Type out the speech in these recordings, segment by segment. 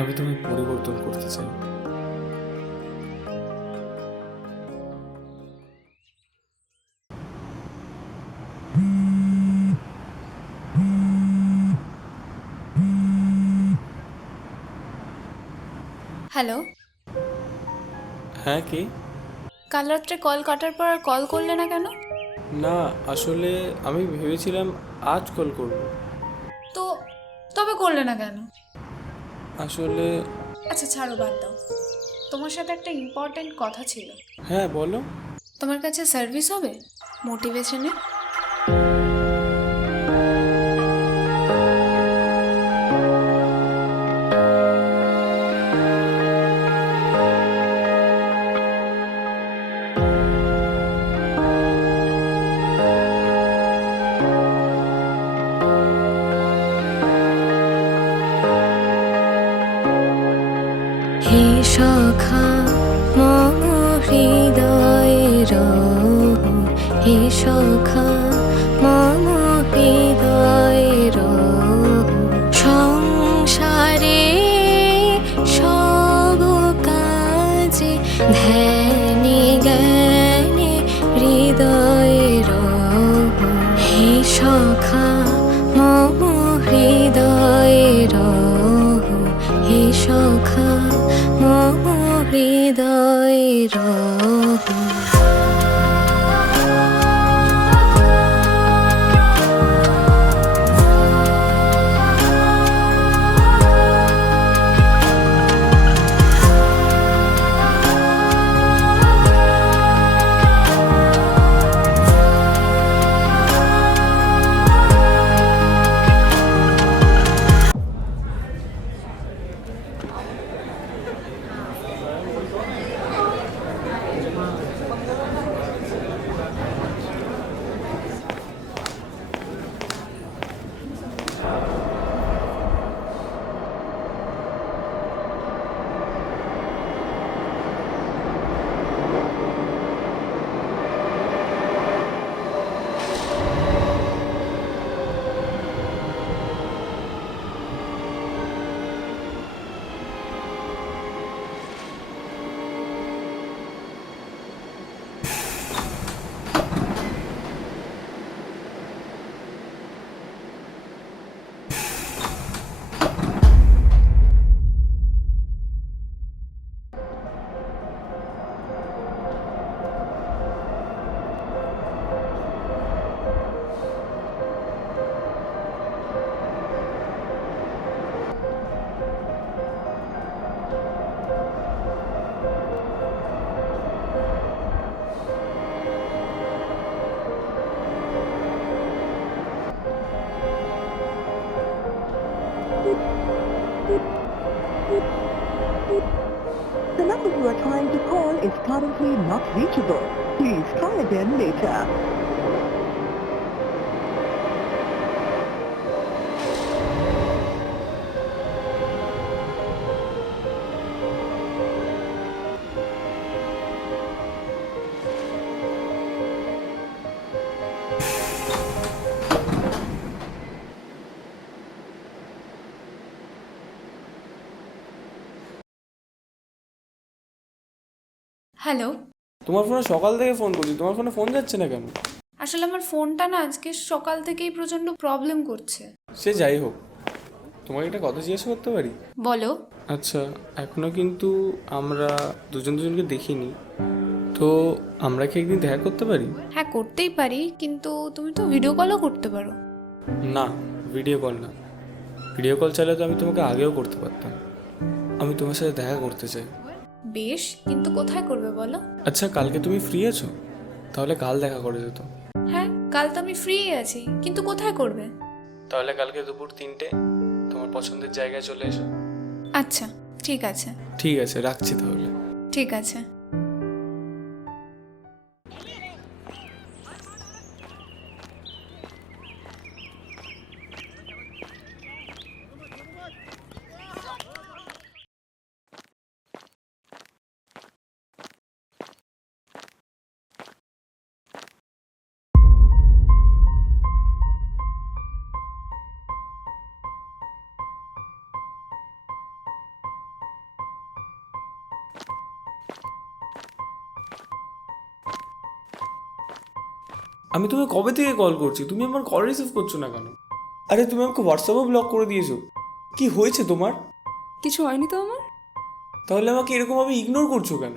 আমি তোমায় পরিবর্তন করতে চাই। হ্যালো। হ্যাঁ, কি? কাল রাত্রে কল কাটার পর আর কল করলে না কেন? না, আসলে আমি ভেবেছিলাম আজ কল করব। তো তবে করলে না কেন? আসলে আচ্ছা ছাড়ো, বাদ দাও। তোমার সাথে একটা ইম্পর্ট্যান্ট কথা ছিল। হ্যাঁ, বলো। তোমার কাছে সার্ভিস হবে মোটিভেশনে? হে সখা মম হৃদয়ের, হে সখা মম হৃদয়ের, সংসারে সব কাজে ধ্যানে জ্ঞানে হৃদয়ের, হে সখা মম হৃদয়ের, হে সখা মম হৃদয়ের। The number you are trying to call is currently not reachable. Please try again later. Hello. তোমার ফোনে সকাল থেকে ফোন করছি, তোমার ফোনে ফোন যাচ্ছে না কেন? আসলে আমার ফোনটা না আজকে সকাল থেকেই প্রচণ্ড প্রবলেম করছে। সে যাই হোক, তোমাকে একটা কথা জিজ্ঞাসা করতে পারি? বলো। আচ্ছা, এখনো কিন্তু আমরা দুজন দুজনকে দেখিনি, তো আমরা কি একদিন দেখা করতে পারি? হ্যাঁ, করতেই পারি, কিন্তু তুমি তো ভিডিও কলও করতে পারো। না, ভিডিও কল না। ভিডিও কল চাইলে তো আমি তোমাকে আগেও করতে পারতাম। আমি তোমার সাথে দেখা করতে চাই। বেশ, কিন্তু কোথায় করবে বলো? আচ্ছা, কালকে তুমি ফ্রি আছো? তাহলে কাল দেখা করে যেত। হ্যাঁ, কাল তো আমি ফ্রি আছি, কিন্তু কোথায় করবে? তাহলে কালকে দুপুর 3টে তোমার পছন্দের জায়গায় চলে এসো। আচ্ছা, ঠিক আছে। ঠিক আছে, রাখছি তাহলে। ঠিক আছে। আমি তুমি কবে থেকে কল করছি, তুমি আমার কল রিসিভ করছো না কেন? আরে তুমি আমাকে হোয়াটসঅ্যাপে ব্লক করে দিয়েছো, কি হয়েছে তোমার? কিছু হয়নি তো আমার। তাহলে আমাকে এরকমভাবে ইগনোর করছো কেন?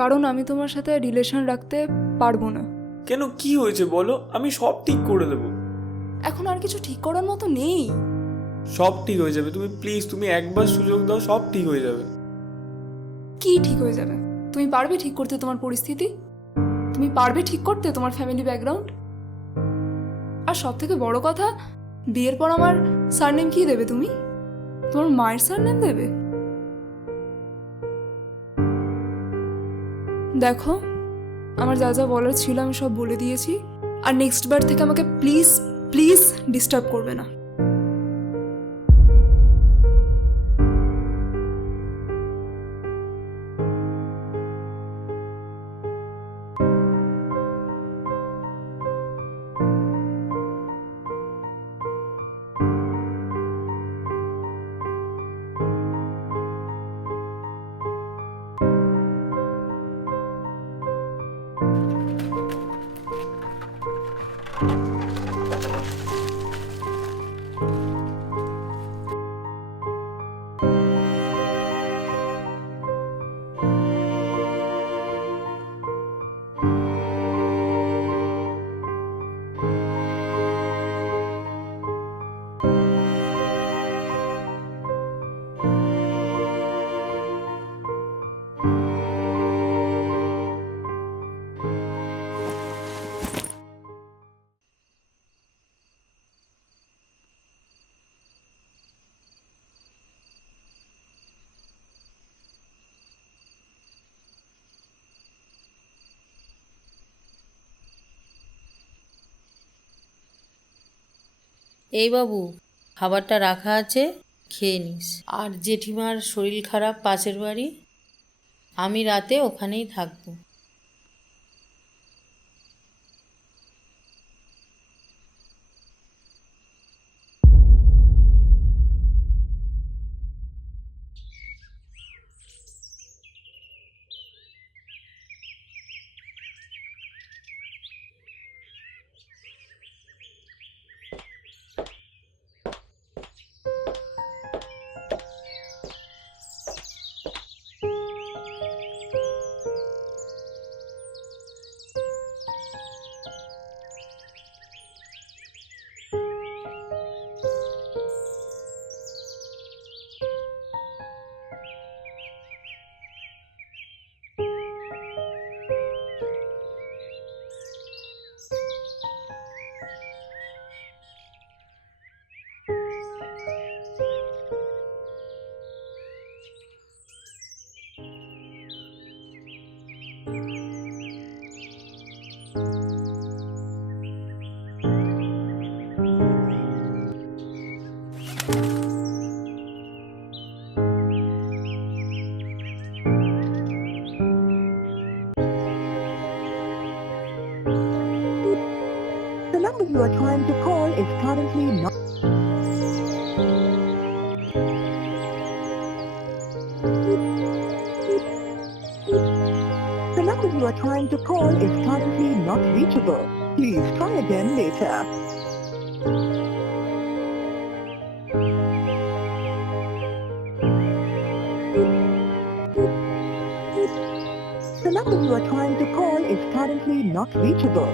কারণ আমি তোমার সাথে রিলেশন রাখতে পারবো না। কেন, কি হয়েছে বলো, আমি সব ঠিক করে দেবো। এখন আর কিছু ঠিক করার মতো নেই। সব ঠিক হয়ে যাবে, তুমি প্লিজ, তুমি একবার সুযোগ দাও, সব ঠিক হয়ে যাবে। কি ঠিক হয়ে যাবে? তুমি পারবে ঠিক করতে তোমার পরিস্থিতি? তুমি পারবে ঠিক করতে তোমার ফ্যামিলি ব্যাকগ্রাউন্ড? আর সব থেকে বড় কথা, বিয়ের পর আমার সারনেম কি দেবে তুমি? তোমার মায়ের সারনেম দেবে? দেখো, আমার যা যা বলার ছিল আমি সব বলে দিয়েছি। আর নেক্সট বার থেকে আমাকে প্লিজ প্লিজ ডিস্টার্ব করবে না। এই বাবু, খাবারটা রাখা আছে, খেয়ে নিস। আর জেঠিমার শরীর খারাপ পাশের বাড়ি, আমি রাতে ওখানেই থাকবো। The number you are trying to call is currently not. The number you are trying to call is currently not reachable. Please try again later. The number you are trying to call is currently not reachable.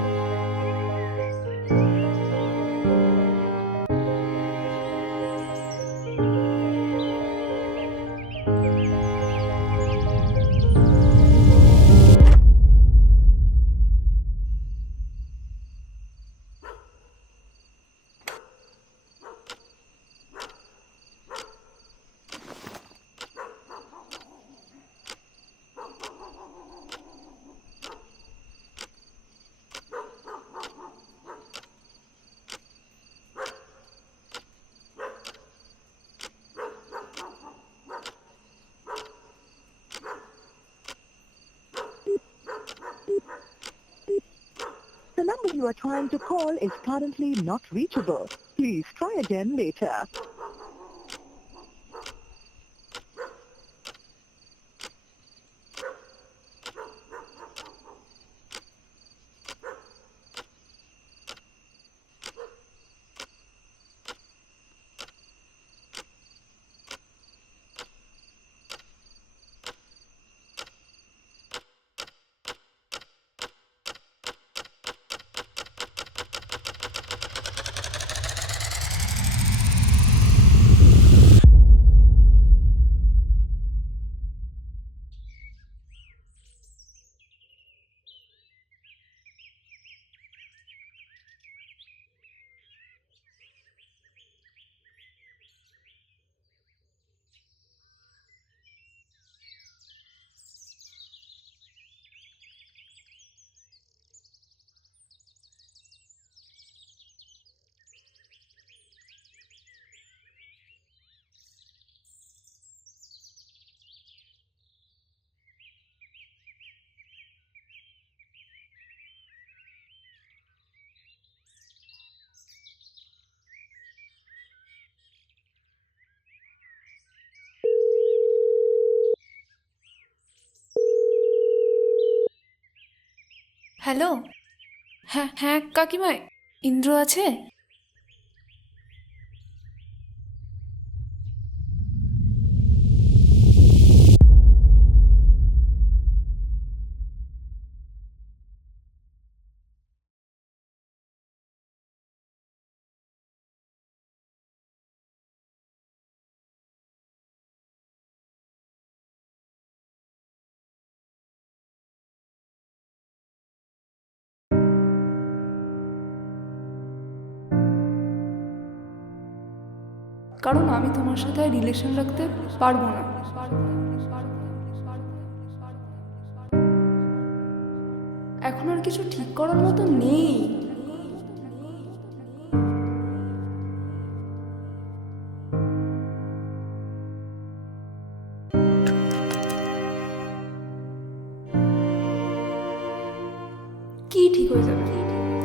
The number you are trying to call is currently not reachable. Please try again later. Hello, হ্যাঁ হ্যাঁ কাকিমা, ইন্দ্র আছে? কারণ আমি তোমার সাথে relation রাখতে পারবো না। এখন আর কিছু ঠিক করার মতো নেই। কি ঠিক হয়ে যাবে?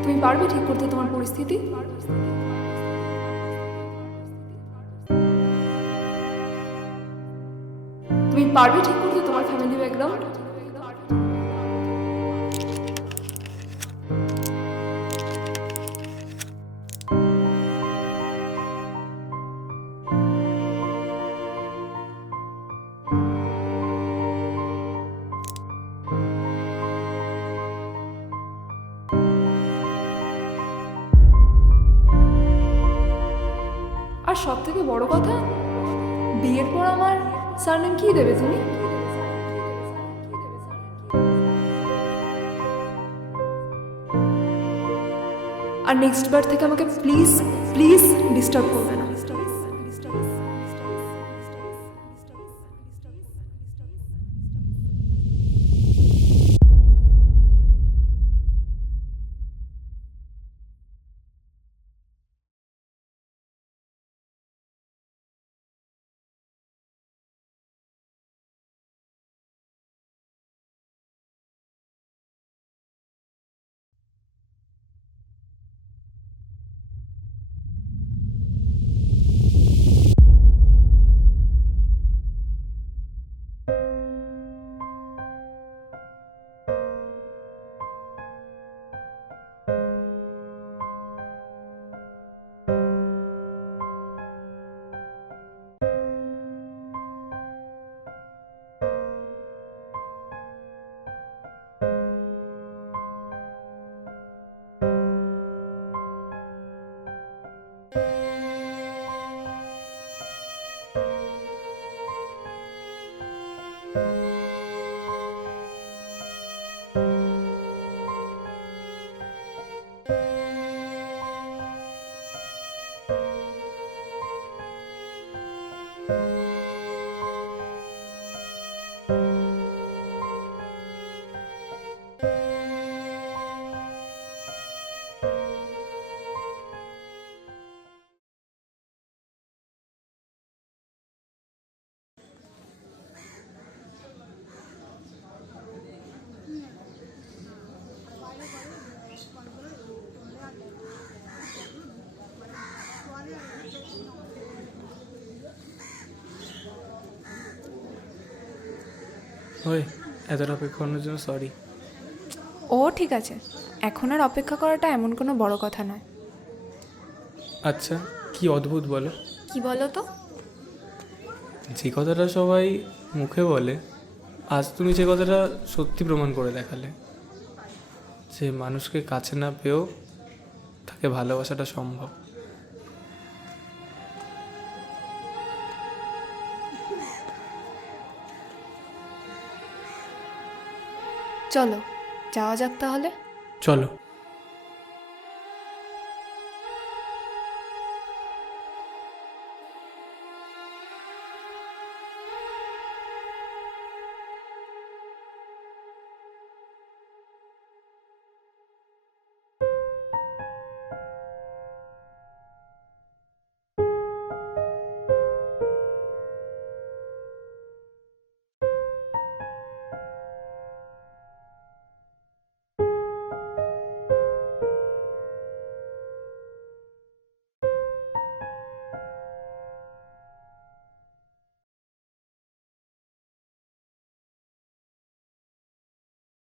তুমি পারবে ঠিক করতে তোমার পরিস্থিতি? তুমি পারবে ঠিক করতে তোমার ফ্যামিলি ব্যাকগ্রাউন্ড? আর সব থেকে বড় কথা, বিয়ের পর আমার সারনেম কি দেবে তুমি? আর নেক্সট বার থেকে আমাকে প্লিজ প্লিজ ডিস্টার্ব করবে না। ওই এতটা অপেক্ষা করানোর জন্য সরি। ও ঠিক আছে, এখন আর অপেক্ষা করাটা এমন কোনো বড় কথা নয়। আচ্ছা, কি অদ্ভুত বলো। কি বলো তো? যে কথাটা সবাই মুখে বলে, আজ তুমি যে কথাটা সত্যি প্রমাণ করে দেখালে, যে মানুষকে কাছে না পেয়েও তাকে ভালোবাসাটা সম্ভব। চলো যাওয়া যাক তাহলে। চলো।